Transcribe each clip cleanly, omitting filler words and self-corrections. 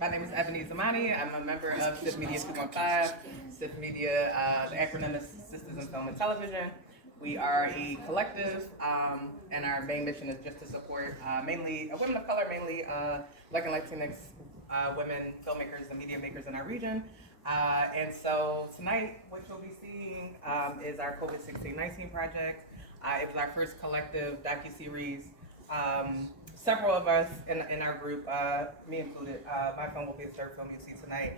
My name is Ebony Zamani. I'm a member of SIFT Media 215. SIFT Media, the acronym is Sisters in Film and Television. We are a collective, and our main mission is just to support mainly women of color, mainly Black and Latinx women filmmakers and media makers in our region. And so tonight, what you'll be seeing is our COVID1619 Project. It was our first collective docuseries. Several of us in our group, me included, my film will be the third film you'll see tonight.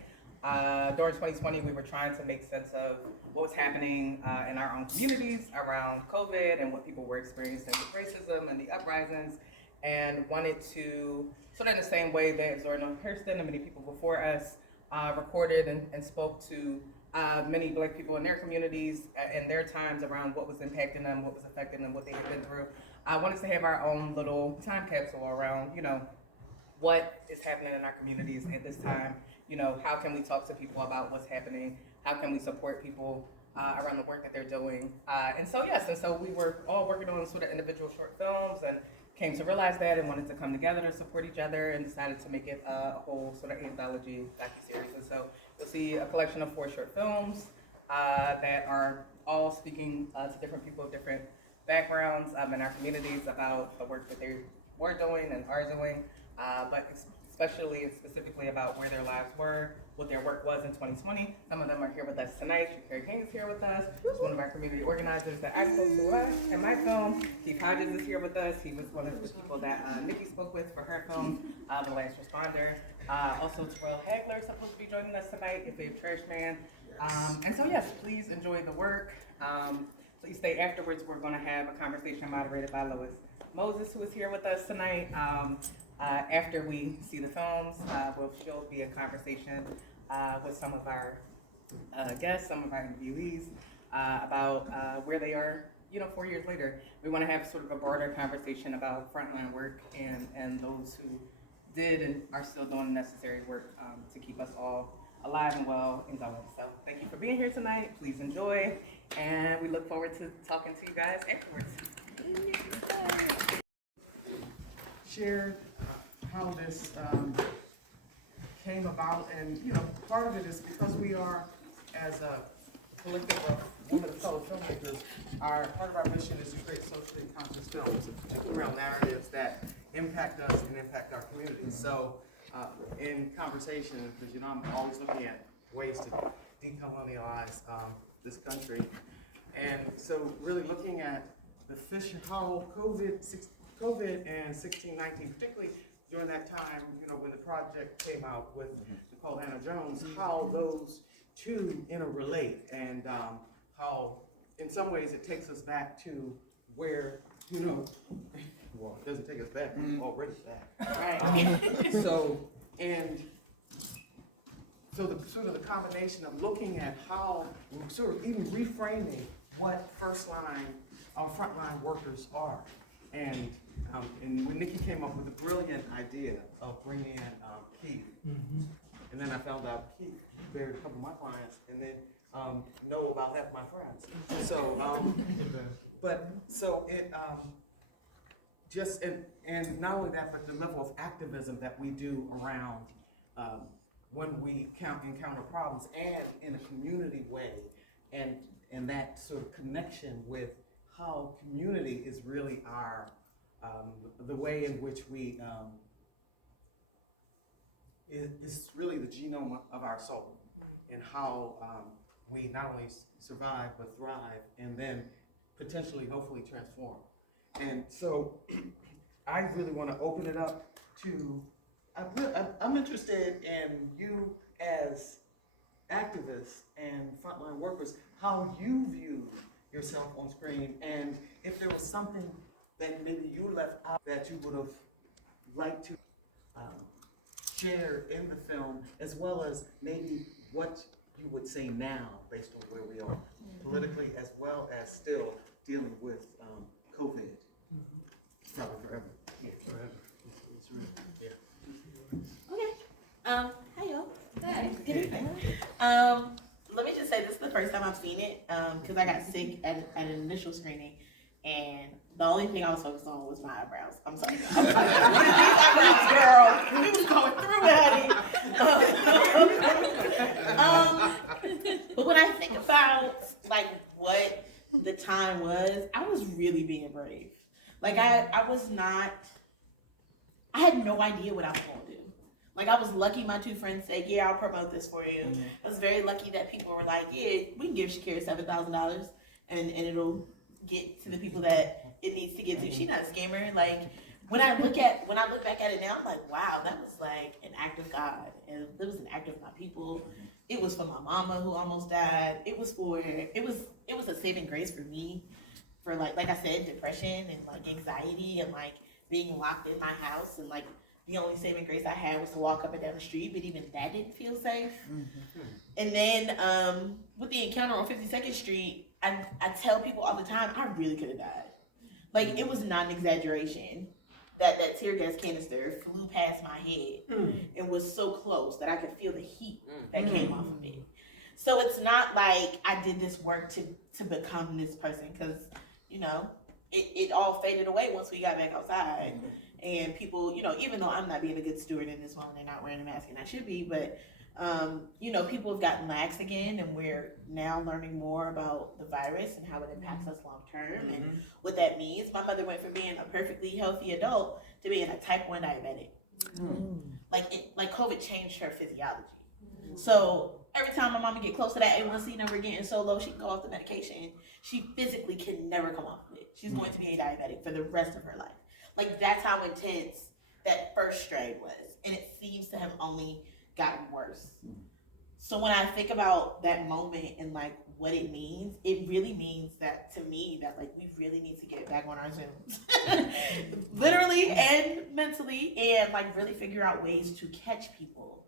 During 2020, we were trying to make sense of what was happening in our own communities around COVID and what people were experiencing with racism and the uprisings, and wanted to, sort of in the same way that Zora Hairston and many people before us recorded and spoke to many Black people in their communities and their times around what was impacting them, what was affecting them, what they had been through. I wanted to have our own little time capsule around, what is happening in our communities at this time. How can we talk to people about what's happening? How can we support people around the work that they're doing? And so we were all working on sort of individual short films and came to realize that and wanted to come together to support each other and decided to make it a whole sort of anthology docuseries. And so you'll see a collection of 4 short films that are all speaking to different people of different backgrounds in our communities about the work that they were doing and are doing, but especially and specifically about where their lives were, what their work was in 2020. Some of them are here with us tonight. Shakira King is here with us. He's one of our community organizers that I spoke to in my film. Hodges is here with us. He was one of the people that Nikki spoke with for her film, The Last Responder. Also, Terrell Hagler is supposed to be joining us tonight, if a trash man. And so yes, please enjoy the work. Please stay afterwards. We're going to have a conversation moderated by Lois Moses, who is here with us tonight. After we see the films, she'll be in conversation with some of our guests, some of our interviewees about where they are, 4 years later. We want to have sort of a broader conversation about frontline work and those who did and are still doing the necessary work to keep us all alive and well and going. So thank you for being here tonight. Please enjoy, and we look forward to talking to you guys afterwards. Share how this came about, and part of it is because we are, as a collective of women of color filmmakers, part of our mission is to create socially conscious films, particularly around narratives that impact us and impact our communities. So in conversation, because I'm always looking at ways to decolonialize this country, and so really looking at the how COVID and 1619, particularly during that time, when the project came out with Nicole Hannah Jones, how those two interrelate, and how in some ways it takes us back to where, well, it doesn't take us back, we're already back. Right. So the sort of the combination of looking at how, sort of even reframing what frontline workers are. And when Nikki came up with the brilliant idea of bringing in Keith, and then I found out Keith buried a couple of my clients, and then know about half my friends. So, and not only that, but the level of activism that we do around when we encounter problems, and in a community way, and that sort of connection with how community is really our, the way in which we, is really the genome of our soul, and how we not only survive, but thrive, and then potentially, hopefully transform. And so I really want to open it up to, I'm interested in you as activists and frontline workers, how you view yourself on screen, and if there was something that maybe you left out that you would have liked to share in the film, as well as maybe what you would say now based on where we are politically, as well as still dealing with COVID. Probably forever. Yeah, forever. It's real. Yeah. Okay. Hi y'all. Hey. Good evening. Let me just say this is the first time I've seen it because I got sick at an initial screening, and the only thing I was focused on was my eyebrows. I'm sorry. These eyebrows, girl. We was going through it, honey. But when I think about like what the time was, I was really being brave. Like I had no idea what I was going to do. Like I was lucky my two friends said, yeah, I'll promote this for you. I was very lucky that people were like, yeah, we can give Shakira $7,000 and it'll get to the people that it needs to get to. She's not a scammer. Like when I look back at it now, I'm like, wow, that was like an act of God. And it was an act of my people. It was for my mama who almost died. It was a saving grace for me for like I said, depression and like anxiety and like being locked in my house, and like the only saving grace I had was to walk up and down the street, but even that didn't feel safe. Mm-hmm. And then with the encounter on 52nd Street, I tell people all the time, I really could have died. Like it was not an exaggeration that tear gas canister flew past my head and was so close that I could feel the heat that came off of it. So it's not like I did this work to become this person, because, you know, it all faded away once we got back outside. And people, you know, even though I'm not being a good steward in this one, they're not wearing a mask and I should be, but, you know, people have gotten lax again, and we're now learning more about the virus and how it impacts us long term and what that means. My mother went from being a perfectly healthy adult to being a type 1 diabetic. Like COVID changed her physiology. So every time my mama get close to that A1C number getting so low she can go off the medication, she physically can never come off of it. She's going to be a diabetic for the rest of her life. Like that's how intense that first strain was, and it seems to have only gotten worse. So when I think about that moment and like what it means, it really means that to me that like we really need to get back on our Zooms, literally and mentally, and like really figure out ways to catch people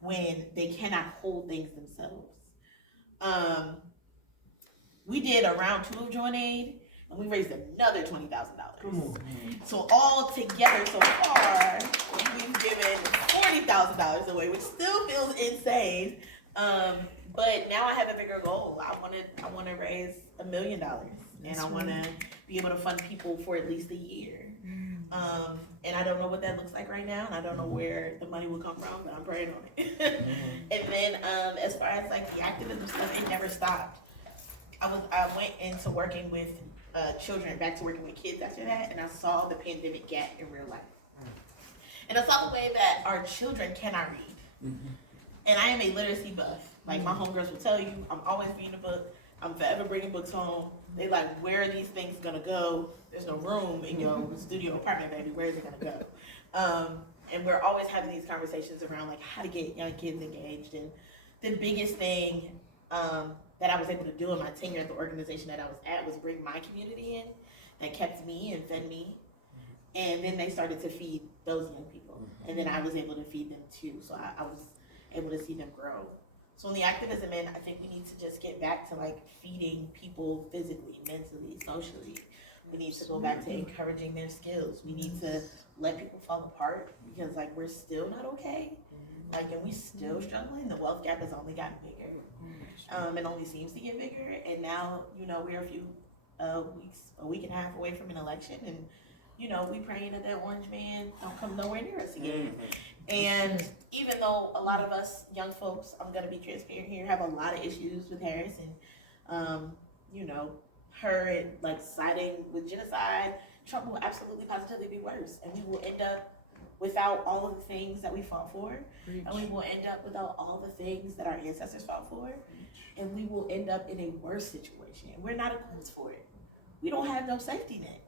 when they cannot hold things themselves. We did a round 2 of Joint Aid, and we raised another $20,000. So all together so far, we've given $40,000 away, which still feels insane. But now I have a bigger goal. I want to raise $1 million, and I want to be able to fund people for at least a year. And I don't know what that looks like right now, and I don't know where the money will come from, but I'm praying on it. And then as far as like the activism stuff, it never stopped. I went into working with children, back to working with kids after that, and I saw the pandemic gap in real life. And I saw the way that our children cannot read. And I am a literacy buff. Like my homegirls will tell you, I'm always reading a book. I'm forever bringing books home. They like, where are these things gonna go? There's no room in your studio apartment, baby. Where is it gonna go? And we're always having these conversations around like how to get young kids engaged. And the biggest thing that I was able to do in my tenure at the organization that I was at was bring my community in that kept me and fed me. And then they started to feed those young people. And then I was able to feed them too. So I was able to see them grow. So in the activism end, I think we need to just get back to like feeding people physically, mentally, socially. We need to go back to encouraging their skills. We need to let people fall apart, because like we're still not okay. Like, and we still struggling. The wealth gap has only gotten bigger. It only seems to get bigger. And now, you know, we're a week and a half away from an election, and you know, we praying that orange man don't come nowhere near us again. And even though a lot of us young folks, I'm gonna be transparent here, have a lot of issues with Harris, and you know, her like siding with genocide, Trump will absolutely positively be worse, and we will end up without all of the things that we fought for, and we will end up without all the things that our ancestors fought for, and we will end up in a worse situation. We're not equipped for it. We don't have no safety net.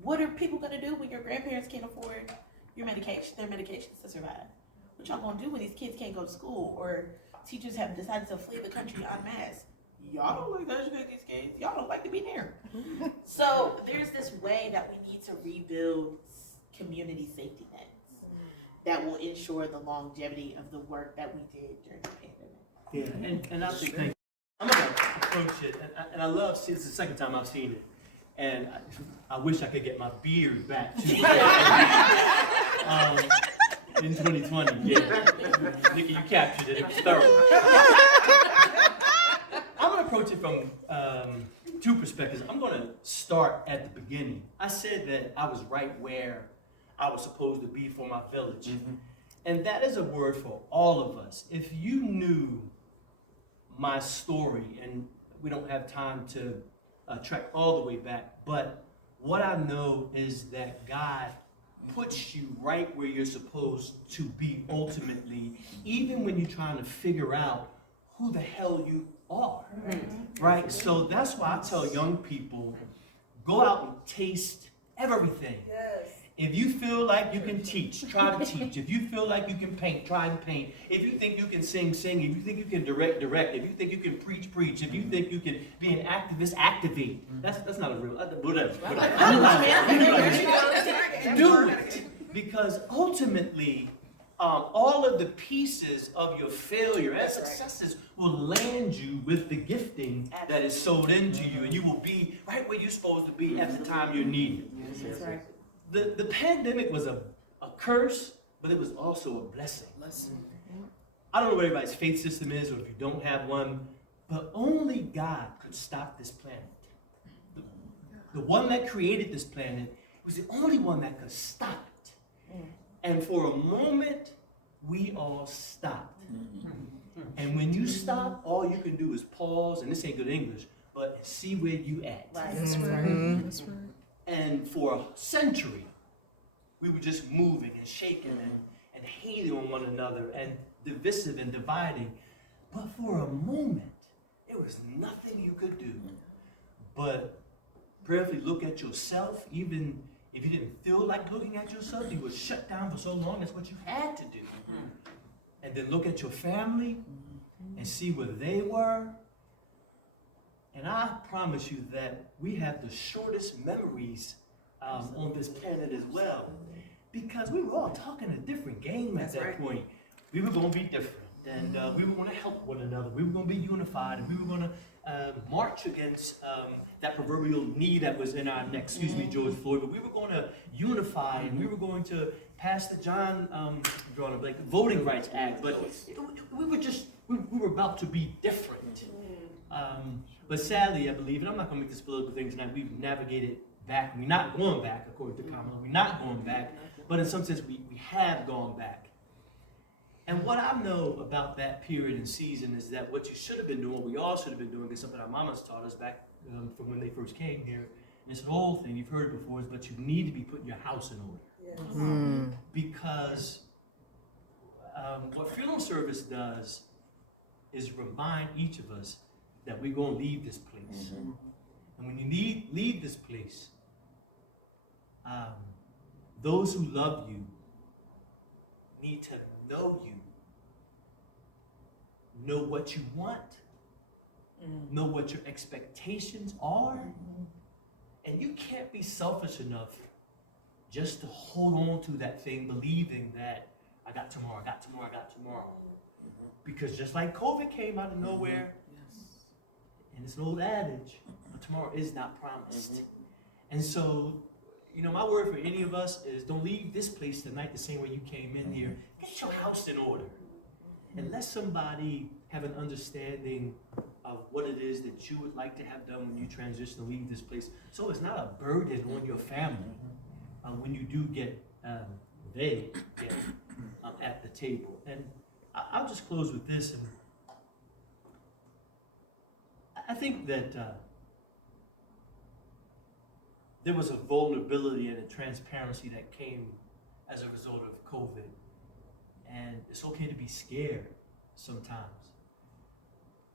What are people gonna do when your grandparents can't afford their medications to survive? What y'all gonna do when these kids can't go to school, or teachers have decided to flee the country en masse? Y'all don't like to educate these kids. Y'all don't like to be near. So there's this way that we need to rebuild community safety nets that will ensure the longevity of the work that we did during the pandemic. Yeah, and I think I'm gonna approach it, and I love. It's the second time I've seen it, and I wish I could get my beard back too. In 2020, yeah. Nikki, you captured it. It was thorough. I'm gonna approach it from two perspectives. I'm going to start at the beginning. I said that I was right where I was supposed to be for my village. And that is a word for all of us. If you knew my story, and we don't have time to trek all the way back, but what I know is that God puts you right where you're supposed to be ultimately, even when you're trying to figure out who the hell you are, right? So that's why I tell young people, go out and taste everything. If you feel like you can teach, try to teach. If you feel like you can paint, try and paint. If you think you can sing, sing. If you think you can direct, direct. If you think you can preach, preach. If you think you can be an activist, activate. That's not a real, whatever. Do it. Because ultimately, all of the pieces of your failure and successes will land you with the gifting that is sold into you, and you will be right where you're supposed to be at the time you're needed. That's right. The pandemic was a curse, but it was also a blessing. I don't know what everybody's faith system is, or if you don't have one, but only God could stop this planet. The one that created this planet was the only one that could stop it. And for a moment, we all stopped. And when you stop, all you can do is pause, and this ain't good English, but see where you at. That's right. That's right. And for a century, we were just moving and shaking and hating on one another and divisive and dividing. But for a moment, there was nothing you could do but prayerfully look at yourself. Even if you didn't feel like looking at yourself, you were shut down for so long, that's what you had to do. And then look at your family and see where they were. And I promise you that we have the shortest memories on this planet as well, because we were all talking a different game at that point. We were going to be different, and we were going to help one another. We were going to be unified, and we were going to march against that proverbial knee that was in our neck, George Floyd, but we were going to unify, and we were going to pass the Jawn Voting Rights Act, but we were about to be different. But sadly, I believe, and I'm not going to make this political thing tonight, we've navigated back. We're not going back, according to Kamala. We're not going back, but in some sense, we have gone back. And what I know about that period and season is that what you should have been doing, what we all should have been doing, is something our mamas taught us back from when they first came here. And it's an old thing, you've heard it before, is but you need to be putting your house in order. Because what funeral service does is remind each of us that we're going to leave this place. And when you leave this place, those who love you need to know you, know what you want, know what your expectations are, and you can't be selfish enough just to hold on to that thing, believing that I got tomorrow, I got tomorrow, I got tomorrow. Because just like COVID came out of nowhere, and it's an old adage, tomorrow is not promised. And so, my word for any of us is don't leave this place tonight the same way you came in here. Get your house in order. And let somebody have an understanding of what it is that you would like to have done when you transition to leave this place. So it's not a burden on your family when you do get, they get at the table. And I'll just close with this. And I think that there was a vulnerability and a transparency that came as a result of COVID. And it's okay to be scared sometimes.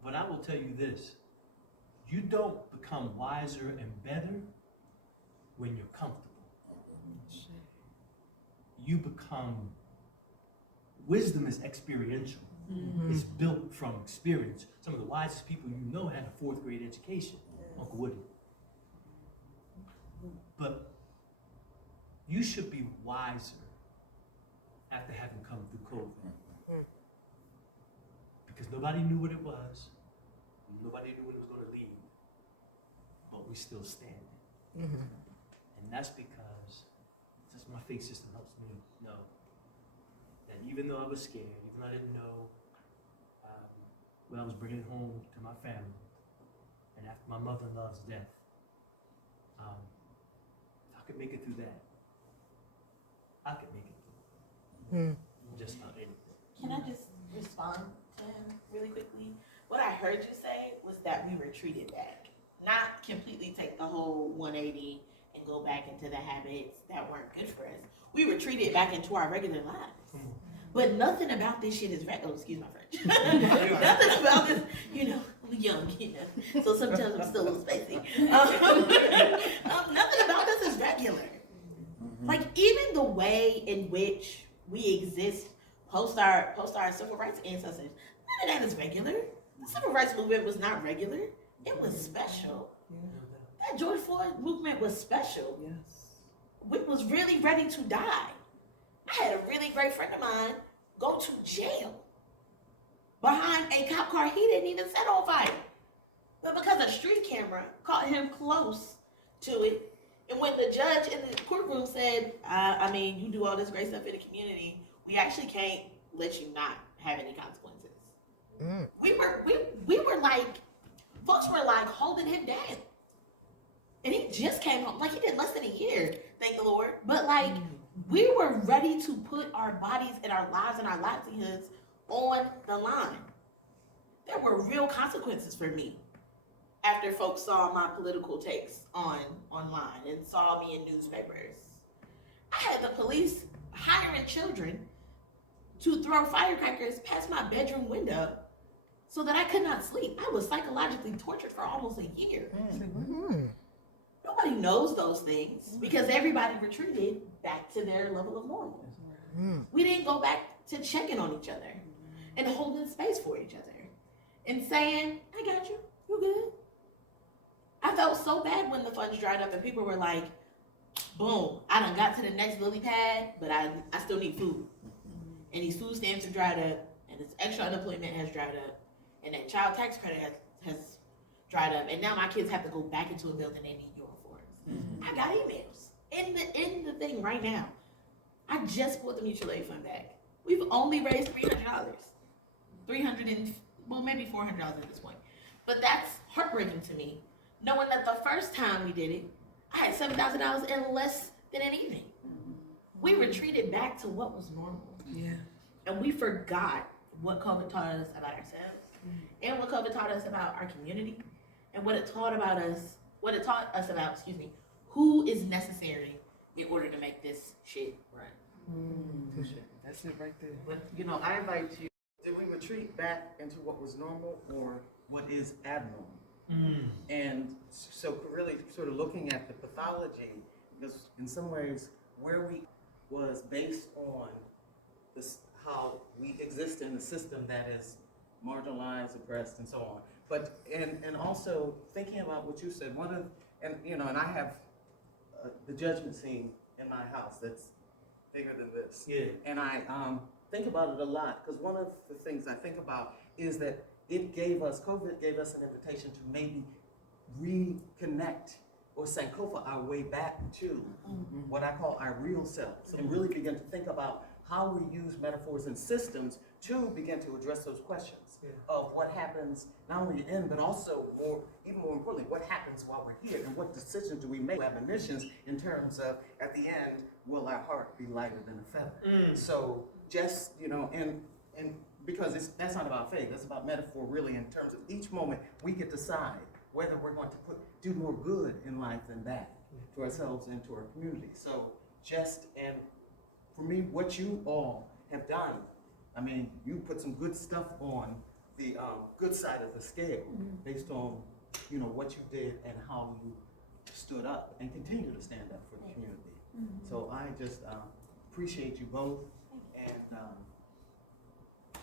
But I will tell you this, you don't become wiser and better when you're comfortable. You become, wisdom is experiential. It's built from experience. Some of the wisest people you know had a 4th grade education, Uncle Woody. But you should be wiser after having come through COVID. Because nobody knew what it was. Nobody knew when it was going to leave. But we still standing. And that's because my faith system helps me know that even though I was scared, even though I didn't know what I was bringing home to my family, and after my mother-in-law's death, if I could make it through that, I could make it through just about anything. Can I just respond to him really quickly? What I heard you say was that we retreated back. Not completely take the whole 180 and go back into the habits that weren't good for us. We retreated back into our regular lives. But nothing about this shit is regular. Oh, excuse my French. Nothing about this, I'm young, so sometimes I'm still a little spacey. Nothing about this is regular. Like, even the way in which we exist post our civil rights ancestors, none of that is regular. The civil rights movement was not regular. It was special. That George Floyd movement was special. Yes. We was really ready to die. I had a really great friend of mine go to jail behind a cop car he didn't even set on fire. But because a street camera caught him close to it, and when the judge in the courtroom said, you do all this great stuff in the community, we actually can't let you not have any consequences. We were like, folks were like holding him down. And he just came home, like he did less than a year, thank the Lord. But like, we were ready to put our bodies and our lives and our livelihoods on the line. There were real consequences for me after folks saw my political takes online and saw me in newspapers. I had the police hiring children to throw firecrackers past my bedroom window so that I could not sleep. I was psychologically tortured for almost a year. Nobody knows those things because everybody retreated back to their level of normal. We didn't go back to checking on each other and holding space for each other and saying, I got you, you good. I felt so bad when the funds dried up and people were like, boom, I done got to the next lily pad, but I still need food. And these food stamps have dried up, and this extra unemployment has dried up, and that child tax credit has dried up, and now my kids have to go back into a building they need uniforms. I got emails in the thing right now. I just pulled the mutual aid fund back. We've only raised $300. Maybe $400 at this point. But that's heartbreaking to me, knowing that the first time we did it, I had $7,000 in less than an evening. We retreated back to what was normal. Yeah. And we forgot what COVID taught us about ourselves and what COVID taught us about our community and what it taught us about, who is necessary in order to make this shit run. That's it right there. But, I invite you, did we retreat back into what was normal or what is abnormal? And so really sort of looking at the pathology, because in some ways where we was based on this, how we exist in a system that is marginalized, oppressed, and so on. But and also thinking about what you said, and I have the judgment scene in my house that's bigger than this. Yeah. And I think about it a lot because one of the things I think about is that COVID gave us an invitation to maybe reconnect or Sankofa our way back to what I call our real selves and really begin to think about how we use metaphors and systems to begin to address those questions of what happens not only in, but also even more importantly, what happens while we're here and what decisions do we make, admonitions in terms of at the end, will our heart be lighter than a feather? So just, and because that's not about faith, that's about metaphor really in terms of each moment we get to decide whether we're going to do more good in life than bad to ourselves and to our community. So and for me, what you all have done, you put some good stuff on the good side of the scale based on, what you did and how you stood up and continue to stand up for the community. So I just appreciate you both,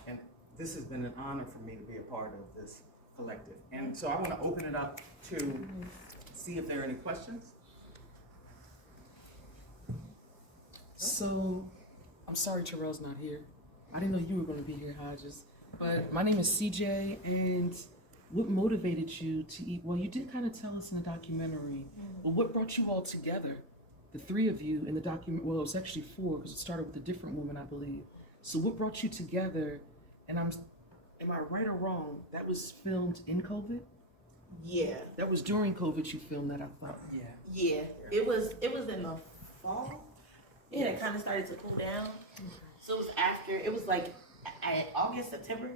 and this has been an honor for me to be a part of this collective. And so I want to open it up to see if there are any questions. So, I'm sorry Terrell's not here. I didn't know you were going to be here, Hodges. But my name is CJ, and what motivated you to eat? Well, you did kind of tell us in the documentary, but what brought you all together? The three of you in the document, well, it was actually four, because it started with a different woman, I believe. So what brought you together? And am I right or wrong? That was filmed in COVID? Yeah, That was during COVID you filmed that, I thought. Yeah. yeah. It was in the fall. Yeah, it kind of started to cool down. So it was after. It was like August, September.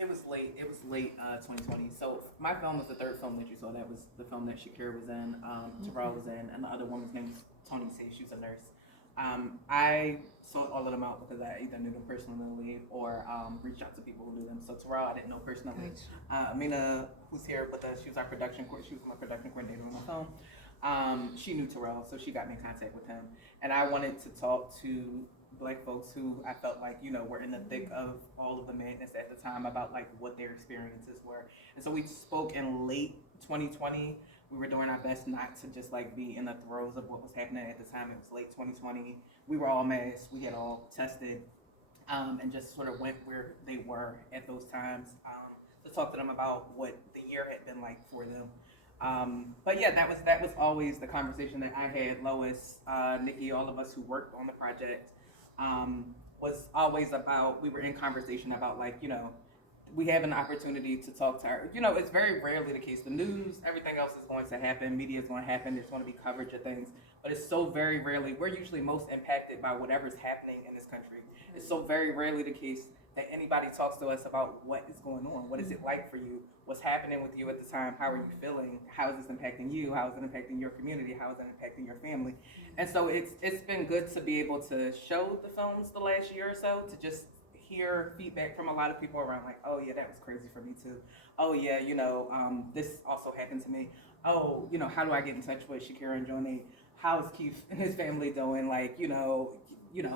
It was late 2020. So my film was the third film that you saw. That was the film that Shakira was in, Terrell was in, and the other woman's name was Tony Say. She was a nurse. I sought all of them out because I either knew them personally or reached out to people who knew them. So Terrell, I didn't know personally. Amina, who's here with us, she was our she was my production coordinator on the film. She knew Terrell, so she got me in contact with him. And I wanted to talk to Black folks who I felt like, you know, were in the thick of all of the madness at the time about like what their experiences were. And so we spoke in late 2020. We were doing our best not to just like be in the throes of what was happening at the time. It was late 2020. We were all masked. We had all tested, and just sort of went where they were at those times to talk to them about what the year had been like for them. But yeah, that was always the conversation that I had. Lois, Nikki, all of us who worked on the project, was always about, we were in conversation about like, you know, we have an opportunity to talk to her. You know, it's very rarely the case. The news, everything else is going to happen. Media is going to happen. There's going to be coverage of things. But it's so very rarely, we're usually most impacted by whatever's happening in this country. It's so very rarely the case that anybody talks to us about what is going on. What is it like for you? What's happening with you at the time? How are you feeling? How is this impacting you? How is it impacting your community? How is it impacting your family? And so it's been good to be able to show the films the last year or so, to just hear feedback from a lot of people around like, oh yeah, that was crazy for me too. Oh yeah, you know, this also happened to me. Oh, you know, how do I get in touch with Shakira and Jawn? How's Keith and his family doing? Like, you know,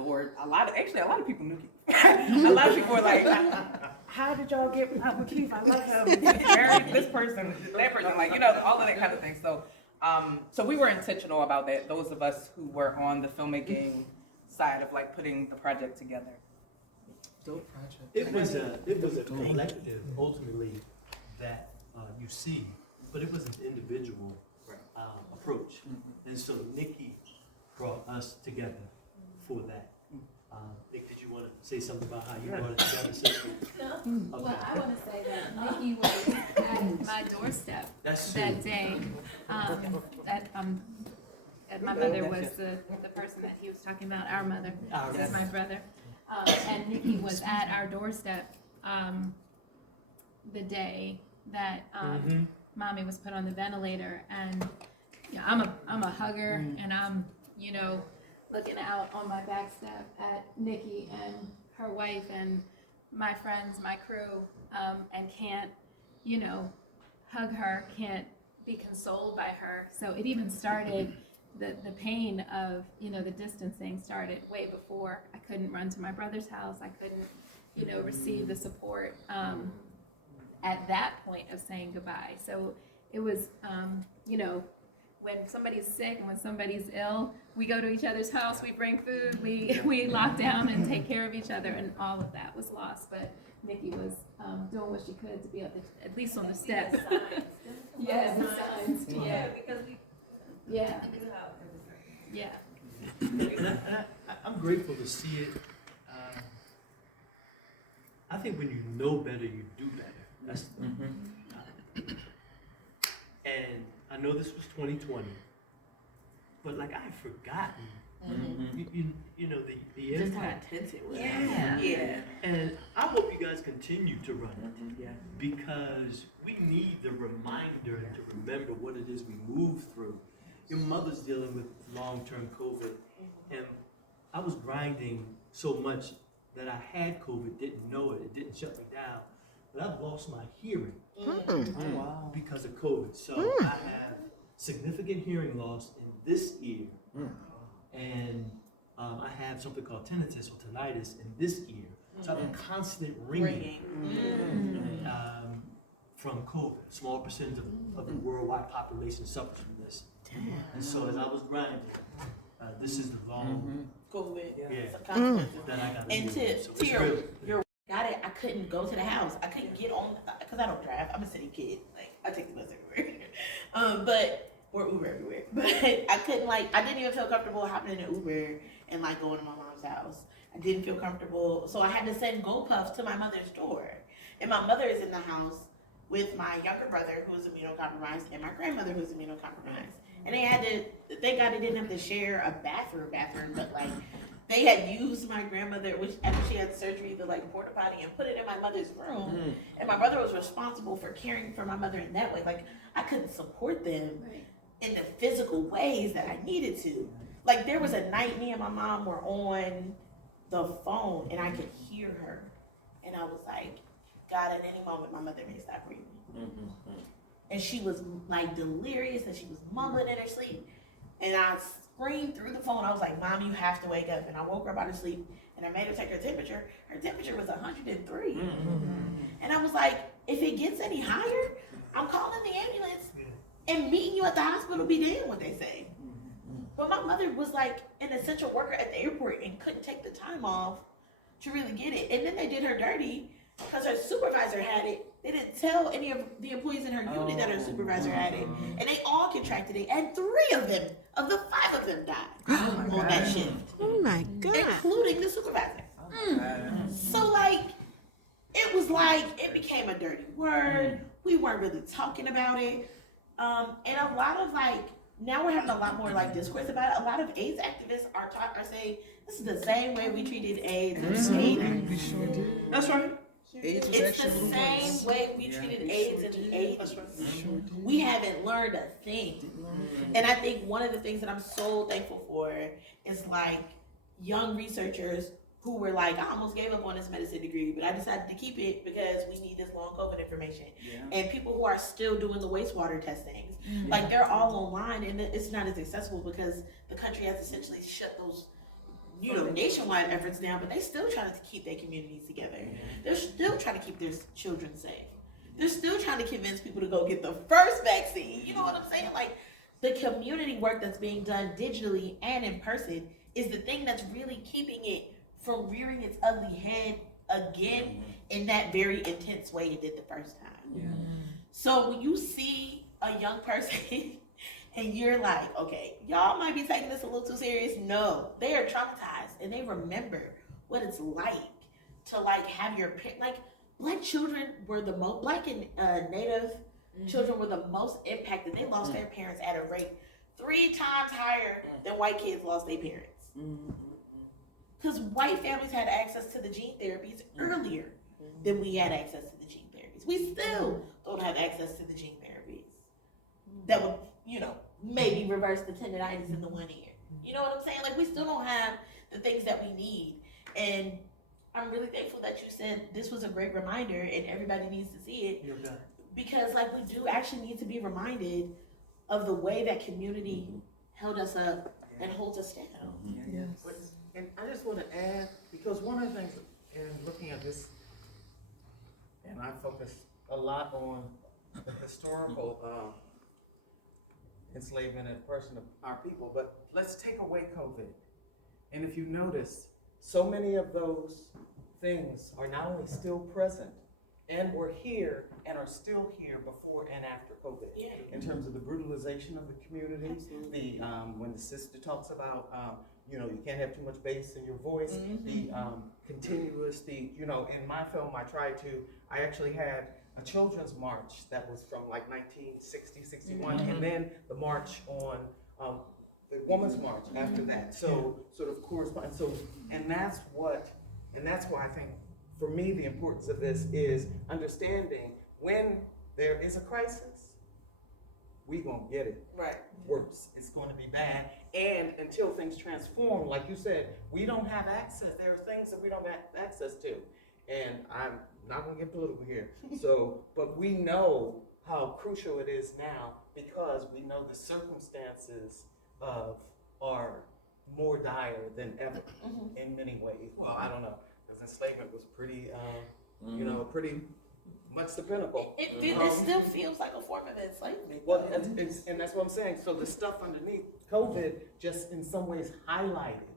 or a lot of people knew Keith. A lot of people were like, how did y'all get out with Keith? I love him. He married this person, that person, like, you know, all of that kind of thing. So, so we were intentional about that. Those of us who were on the filmmaking side of like putting the project together. Dope project. It was a collective ultimately that you see, but it was an individual approach. And so Nikki brought us together for that. Nick, did you want to say something about how you brought it together? No. Okay. Well, I want to say that Nikki was at my doorstep That's that true. day. That my mother was the person that he was talking about, our mother. This is my brother. And Nikki was at our doorstep the day that Mommy was put on the ventilator. And yeah, I'm a hugger, and I'm, you know, looking out on my back step at Nikki and her wife and my friends, my crew, and can't, you know, hug her, can't be consoled by her. So it even started, the pain of, you know, the distancing started way before. I couldn't run to my brother's house. I couldn't, you know, receive the support at that point of saying goodbye. So it was, you know, when somebody's sick and when somebody's ill, we go to each other's house, we bring food, we lock down and take care of each other, and all of that was lost. But Nikki was doing what she could to be at least on the steps. Yeah, the signs. Yeah, because we. Yeah. Yeah. And I'm grateful to see it. I think when you know better, you do better. That's and I know this was 2020, but like I had forgotten, you know, the Just how impact. intense it was. Yeah. And I hope you guys continue to run it, because we need the reminder to remember what it is we move through. Your mother's dealing with long-term COVID, and I was grinding so much that I had COVID, didn't know it, it didn't shut me down, but I've lost my hearing because of COVID. So I have significant hearing loss in this ear, and I have something called tinnitus or tinnitus in this ear. So I have a constant ringing. From COVID. A small percentage of the worldwide population suffers from this. And so as I was grinding, this is the long COVID. that I got. And to So it's your real. got it. I couldn't go to the house. I couldn't get on because I don't drive. I'm a city kid. Like I take the bus everywhere. But or Uber everywhere. But I couldn't I didn't even feel comfortable hopping in an Uber and like going to my mom's house. I didn't feel comfortable, so I had to send GoPuff to my mother's door. And my mother is in the house with my younger brother who was immunocompromised and my grandmother who was immunocompromised. And they had to, thank God they didn't have to share a bathroom, but like they had used my grandmother, which after she had surgery, the like porta potty and put it in my mother's room. And my brother was responsible for caring for my mother in that way. Like I couldn't support them in the physical ways that I needed to. Like there was a night me and my mom were on the phone and I could hear her. And I was like, God, at any moment my mother may stop breathing. And she was like delirious and she was mumbling in her sleep. And I screamed through the phone. I was like, Mom, you have to wake up. And I woke her up out of sleep and I made her take her temperature. Her temperature was 103. And I was like, if it gets any higher, I'm calling the ambulance and meeting you at the hospital. Be damned what they say. But my mother was like an essential worker at the airport and couldn't take the time off to really get it. And then they did her dirty because her supervisor had it. They didn't tell any of the employees in her unit that her supervisor had it. And they all contracted it. And 3 of them, of the 5 of them died on that shift. Oh my God. Including the supervisor. So like, it was like, it became a dirty word. We weren't really talking about it. And a lot of like, now we're having a lot more like discourse about it. A lot of AIDS activists are saying, this is the same way we treated AIDS and skating. We sure did. That's right. AIDS was It's the actually same way we treated AIDS in the 80s. We haven't learned a thing. And I think one of the things that I'm so thankful for is like young researchers who were like, I almost gave up on this medicine degree, but I decided to keep it because we need this long COVID information. And people who are still doing the wastewater testings, like they're all online and it's not as accessible because the country has essentially shut those nationwide efforts down, but they still trying to keep their communities together. They're still trying to keep their children safe. They're still trying to convince people to go get the first vaccine. You know what I'm saying? Like the community work that's being done digitally and in person is the thing that's really keeping it from rearing its ugly head again in that very intense way it did the first time. So when you see a young person and you're like, okay, y'all might be taking this a little too serious. No, they are traumatized and they remember what it's like to like have your like Black children were the most, Black and Native children were the most impacted. They lost their parents at a rate 3 times higher than white kids lost their parents. Because white families had access to the gene therapies earlier than we had access to the gene therapies. We still don't have access to the gene therapies that would, maybe reverse the tendinitis in the one ear. You know what I'm saying? Like we still don't have the things that we need. And I'm really thankful that you said this was a great reminder and everybody needs to see it. Because like we do actually need to be reminded of the way that community held us up and holds us down. And I just want to add, because one of the things in looking at this, and I focus a lot on the historical enslavement and oppression of our people, but let's take away COVID. And if you notice, so many of those things are not only still present, and were here and are still here before and after COVID. In terms of the brutalization of the community, the when the sister talks about you can't have too much bass in your voice, the continuous, in my film I actually had a children's march that was from like 1960, 61, and then the march on the Women's March after that. So sort of correspond. And that's why I think for me the importance of this is understanding when there is a crisis, we gonna get it worse. It's gonna be bad. And until things transform, like you said, we don't have access. There are things that we don't have access to. And I'm not gonna get political here. But we know how crucial it is now because we know the circumstances are more dire than ever in many ways. Well, I don't know, because enslavement was pretty, pretty much the pinnacle. It still feels like a form of enslavement. Well, and that's what I'm saying. So the stuff underneath COVID just in some ways highlighted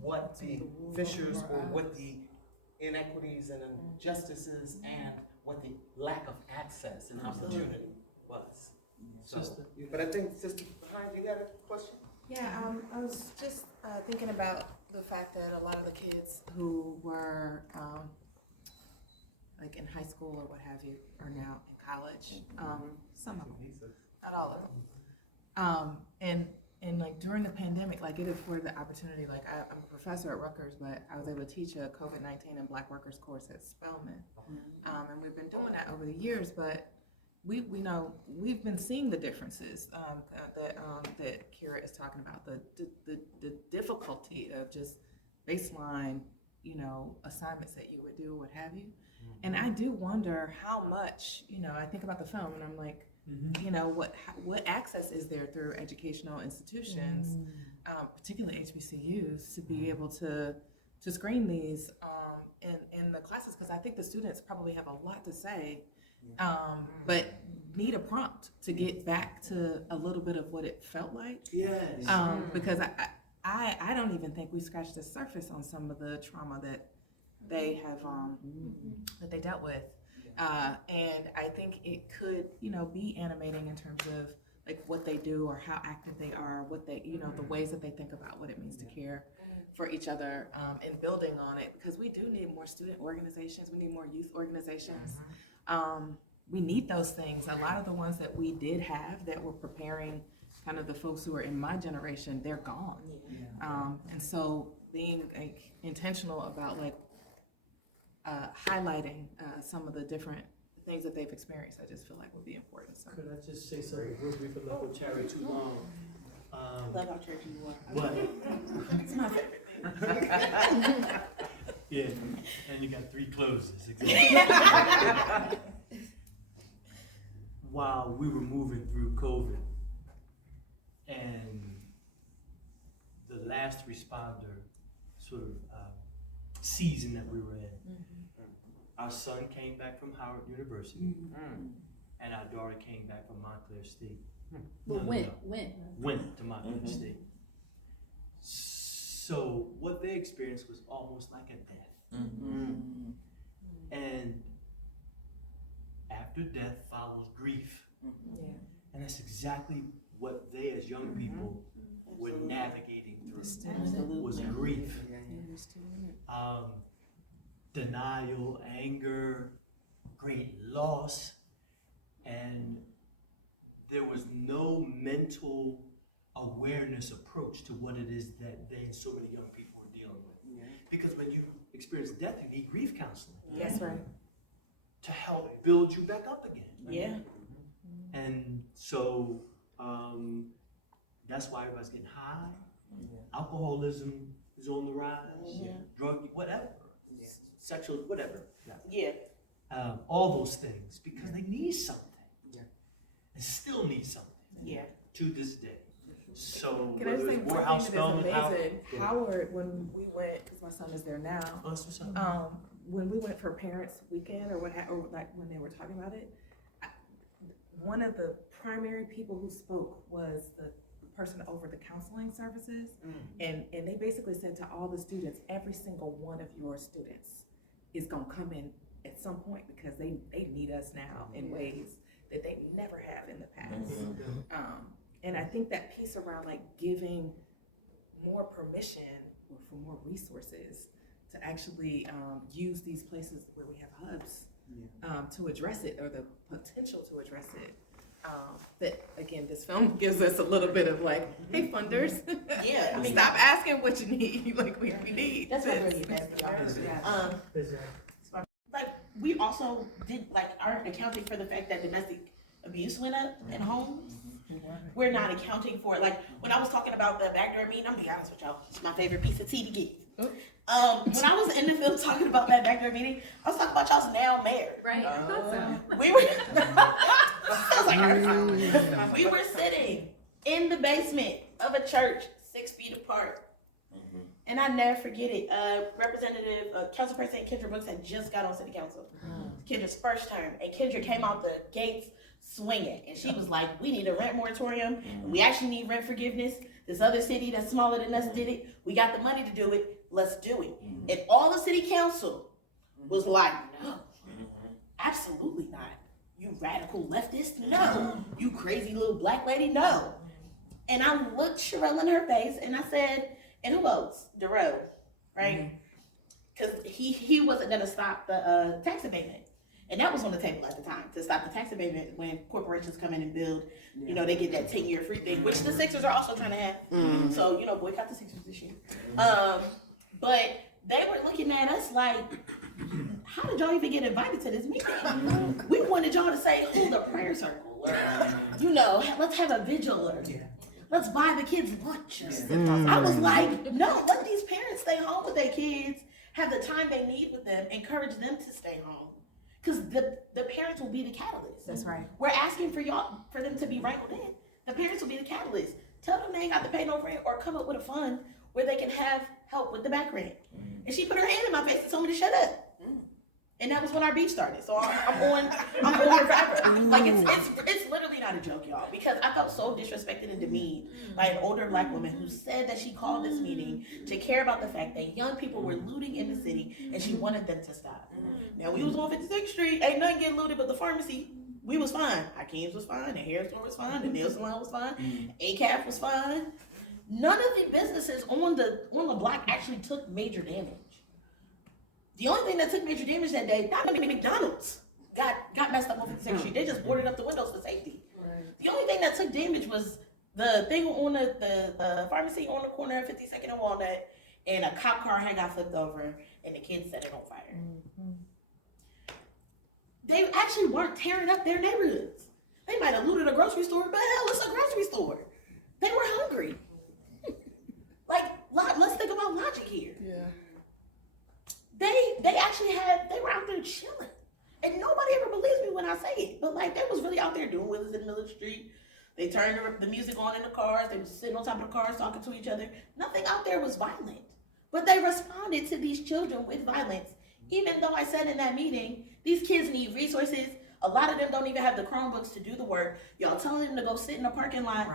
what the fissures or what the inequities and injustices and what the lack of access and opportunity was. But I think, Sister Behind, you had a question? Yeah, I was just thinking about the fact that a lot of the kids who were like in high school or what have you are now in college, some of them, not all of them. And like during the pandemic, like it afforded the opportunity, like I'm a professor at Rutgers, but I was able to teach a COVID-19 and Black workers course at Spelman. And we've been doing that over the years, but we know we've been seeing the differences that Kira is talking about, the difficulty of just baseline, you know, assignments that you would do, what have you. And I do wonder how much, you know, I think about the film and I'm like, you know, what access is there through educational institutions, particularly HBCUs, to be able to screen these in the classes? Because I think the students probably have a lot to say, but need a prompt to get back to a little bit of what it felt like. Yes. Because I don't even think we scratched the surface on some of the trauma that they have that they dealt with. And I think it could, you know, be animating in terms of like what they do or how active they are, what they, you know, the ways that they think about what it means to care for each other, and building on it, because we do need more student organizations, we need more youth organizations. We need those things. A lot of the ones that we did have that were preparing kind of the folks who are in my generation, they're gone. And so being like intentional about like highlighting some of the different things that they've experienced, I just feel like would be important. So. Could I just say something real brief? I'm not gonna tarry too long. I love how churchy you are. But It's my favorite thing. yeah, and you got 3 closes. Exactly. While we were moving through COVID and the last responder sort of season that we were in, our son came back from Howard University, and our daughter came back from Montclair State. Went to Montclair State. So what they experienced was almost like a death. And after death follows grief. And that's exactly what they as young people were navigating through, was grief. Denial, anger, great loss, and there was no mental awareness approach to what it is that they and so many young people are dealing with. Because when you experience death, you need grief counseling. That's right. To help build you back up again. Yeah. And so that's why everybody's getting high. Alcoholism is on the rise. Drug, whatever. Sexual, whatever. Yeah. All those things, because they need something. And still need something. To this day. So Can I just say one Morehouse thing that is Spelman, amazing? Howard, when we went, because my son is there now, when we went for Parents Weekend or like when they were talking about it, one of the primary people who spoke was the person over the counseling services, and they basically said to all the students, every single one of your students is gonna come in at some point because they need us now in ways that they never have in the past. And I think that piece around like giving more permission or for more resources to actually use these places where we have hubs to address it, or the potential to address it. That again, this film gives us a little bit of like, hey funders, I mean, stop asking what you need, like we need. that's what really matters. Like we also aren't accounting for the fact that domestic abuse went up in homes. We're not accounting for it. Like when I was talking about the backdoor meeting, I'm gonna be honest with y'all, it's my favorite piece of tea to get. When I was in the film talking about that backdoor meeting, I was talking about y'all's now mayor. Right, I thought so. We were sounds like her. We were sitting in the basement of a church 6 feet apart. And I never forget it. Councilperson Kendra Brooks had just got on city council. Kendra's first term. And Kendra came out the gates swinging. And she was like, we need a rent moratorium. We actually need rent forgiveness. This other city that's smaller than us did it. We got the money to do it. Let's do it. And all the city council was like, no, absolutely not. You radical leftist? No. You crazy little black lady? No. And I looked Sherelle in her face and I said, and who else? Darrell, right? Because he wasn't going to stop the tax abatement. And that was on the table at the time, to stop the tax abatement when corporations come in and build, you know, they get that 10-year free thing, which the Sixers are also trying to have. So, you know, boycott the Sixers this year. But they were looking at us like, how did y'all even get invited to this meeting? We wanted y'all to say, hold a prayer circle, or, you know, let's have a vigil, or let's buy the kids lunch. I was like, no, let these parents stay home with their kids, have the time they need with them, encourage them to stay home. Because the parents will be the catalyst. That's right. We're asking for them to be wrangled in. The parents will be the catalyst. Tell them they ain't got to pay no rent, or come up with a fund where they can have help with the back rent. And she put her hand in my face and told me to shut up. And that was when our beef started. So I'm on forever. Like it's literally not a joke, y'all, because I felt so disrespected and demeaned by an older Black woman who said that she called this meeting to care about the fact that young people were looting in the city and she wanted them to stop. Now we was on 56th Street, ain't nothing getting looted but the pharmacy. We was fine. Hakeem's was fine, the hair store was fine, the nail salon was fine, ACAF was fine. None of the businesses on the block actually took major damage. The only thing that took major damage that day, not even McDonald's got messed up on 56th Street. They just boarded up the windows for safety. The only thing that took damage was the thing on the pharmacy on the corner of 52nd and Walnut, and a cop car had got flipped over, and the kids set it on fire. They actually weren't tearing up their neighborhoods. They might have looted a grocery store, but hell, it's a grocery store. They were hungry. Like, let's think about logic here. Yeah. They actually they were out there chilling. And nobody ever believes me when I say it. But like, they was really out there doing wheelies in the middle of the street. They turned the music on in the cars. They were sitting on top of the cars talking to each other. Nothing out there was violent. But they responded to these children with violence. Even though I said in that meeting, these kids need resources. A lot of them don't even have the Chromebooks to do the work. Y'all telling them to go sit in a parking lot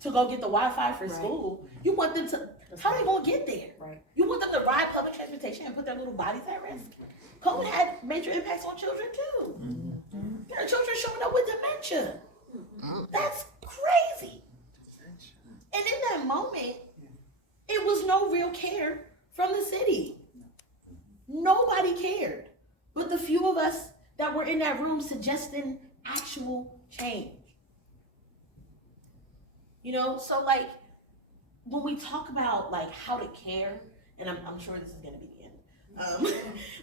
to go get the Wi-Fi for school. You want them to, how are they gonna get there? You want them to ride public transportation and put their little bodies at risk? COVID had major impacts on children too. There are children showing up with dementia. That's crazy. And in that moment, it was no real care from the city. Nobody cared, but the few of us that were in that room suggesting actual change. You know, so like, when we talk about like how to care, and I'm sure this is gonna be the end.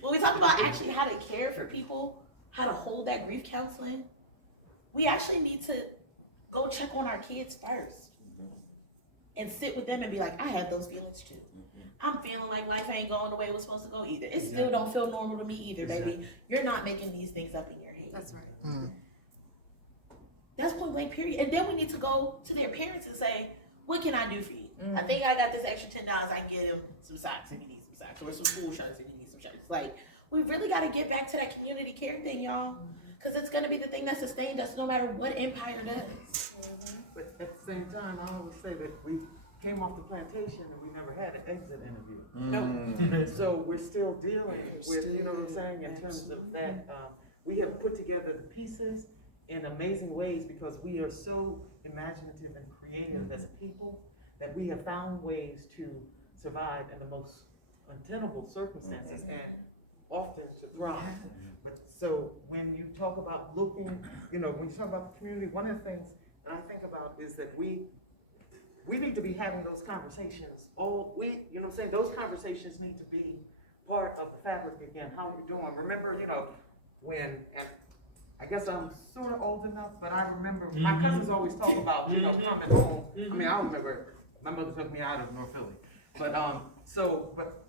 When we talk about actually how to care for people, how to hold that grief counseling, we actually need to go check on our kids first and sit with them and be like, I have those feelings too. I'm feeling like life ain't going the way it was supposed to go either. It still don't feel normal to me either, baby. You're not making these things up in your head. That's right. That's point blank, period. And then we need to go to their parents and say, what can I do for you? I think I got this extra $10. I can get him some socks if he needs some socks, or some school shirts if he needs some shirts. Like, we really got to get back to that community care thing, y'all. Because it's going to be the thing that sustained us no matter what empire does. But at the same time, I always say that we came off the plantation and we never had an exit interview. No. So we're still dealing with, you know what I'm saying, in terms of that. We have put together the pieces in amazing ways because we are so imaginative and creative as a people that we have found ways to survive in the most untenable circumstances and often to thrive. But so when you talk about looking, you know, when you talk about the community, one of the things that I think about is that we need to be having those conversations. You know what I'm saying? Those conversations need to be part of the fabric again. How we're doing. Remember, you know, and I guess I'm sort of old enough, but I remember my cousins always talk about, you know, coming home. I mean, I remember my mother took me out of North Philly, but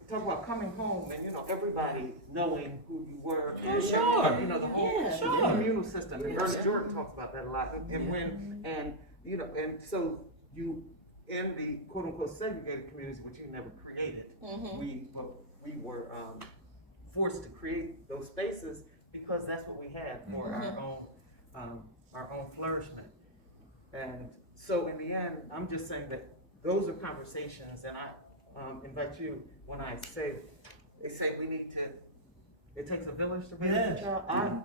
talk about coming home and, you know, everybody knowing who you were. And, you know, the whole communal system. And Bernie Jordan talks about that a lot. And so you, in the quote unquote segregated communities, which you never created, we were forced to create those spaces because that's what we had for our own flourishment. And so in the end, I'm just saying that those are conversations, and I invite you when I say, they say it takes a village to raise a child.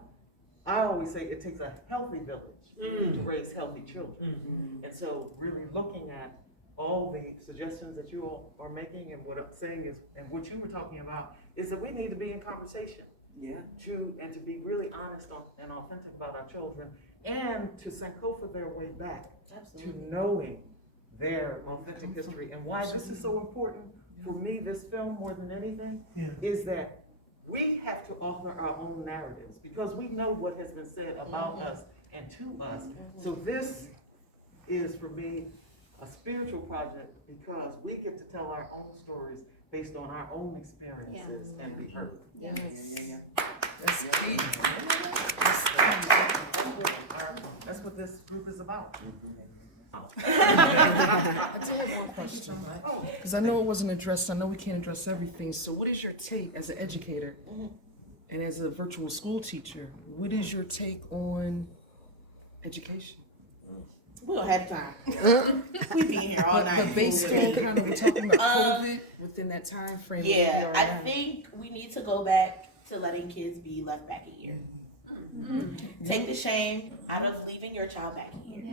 I always say it takes a healthy village to raise healthy children. And so really looking at all the suggestions that you all are making, and what I'm saying is, and what you were talking about, is that we need to be in conversation. to be really honest and authentic about our children, and to Sankofa their way back to knowing their authentic history. And why this is so important for me, this film, more than anything, is that we have to author our own narratives, because we know what has been said about us and to us. So this is, for me, a spiritual project, because we get to tell our own stories based on our own experiences and the earth. That's key. That's what this group is about. I did have one question, because I know it wasn't addressed. I know we can't address everything. So what is your take as an educator and as a virtual school teacher? What is your take on education? We don't have time. We've been here all night. But based on kind of, we're talking about COVID within that time frame. Yeah, I think we need to go back to letting kids be left back a year. Take the shame out of leaving your child back a year.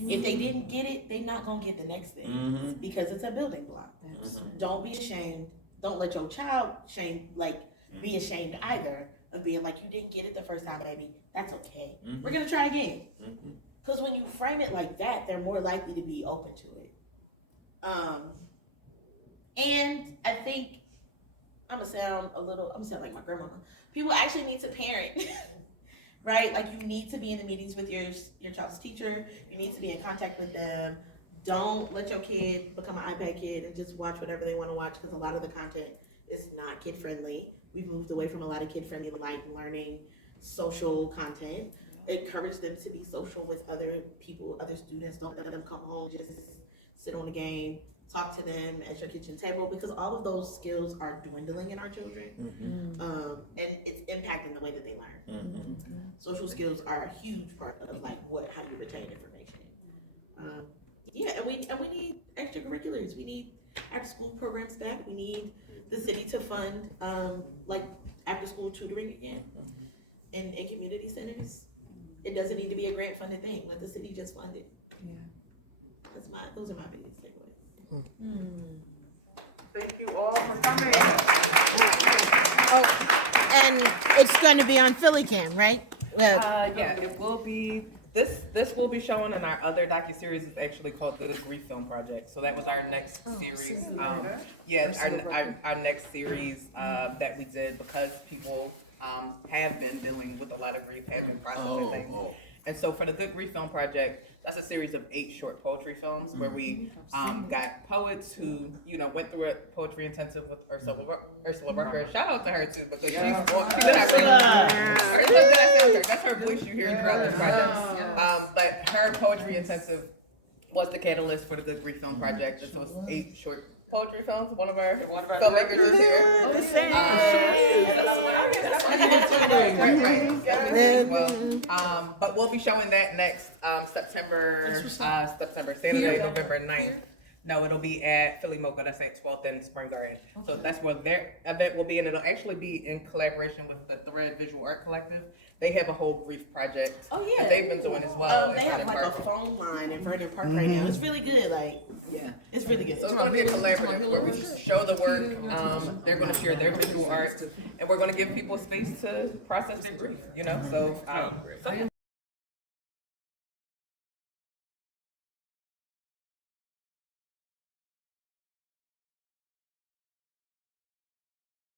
If they didn't get it, they're not gonna get the next thing, because it's a building block. Don't be ashamed. Don't let your child be ashamed either of being like, you didn't get it the first time, baby. That's okay. We're gonna try again. Because when you frame it like that, they're more likely to be open to it. And I think I'm gonna sound like my grandma. People actually need to parent, right? Like, you need to be in the meetings with your child's teacher. You need to be in contact with them. Don't let your kid become an iPad kid and just watch whatever they want to watch, because a lot of the content is not kid friendly. We've moved away from a lot of kid friendly, like learning, social content. Encourage them to be social with other people, other students. Don't let them come home, just sit on the game, talk to them at your kitchen table, because all of those skills are dwindling in our children. And it's impacting the way that they learn. Social skills are a huge part of how you retain information. And we need extracurriculars. We need after school programs back. We need the city to fund after school tutoring again in community centers. It doesn't need to be a grant funded thing. Let the city just fund it. Those are my biggest takeaways. Thank you all for coming. Oh, and it's going to be on PhillyCam, right? It will be. This will be shown, and our other docuseries is actually called the Grief Film Project. So that was our next series. Our next series that we did, because people have been dealing with a lot of grief, have been processing things. And so for the Good Grief Film Project, that's a series of 8 short poetry films where we got poets who, went through a poetry intensive with Ursula Rucker. Shout out to her too, because that's her voice you hear throughout this project. But her poetry intensive was the catalyst for the Good Grief Film Project. And so it's 8 short poetry films. One of our filmmakers is here. But we'll be showing that next September, Saturday, November 9th. No, it'll be at Philly Mocha. That's at 12th and Spring Garden. So that's where their event will be, and it'll actually be in collaboration with the Thread Visual Art Collective. They have a whole grief project that they've been doing as well. They have a phone line in Vernon Park right now. It's really good. It's really good. So it's going to be a collaborative where we show the work. They're going to share their visual art, and we're going to give people space to process their grief. So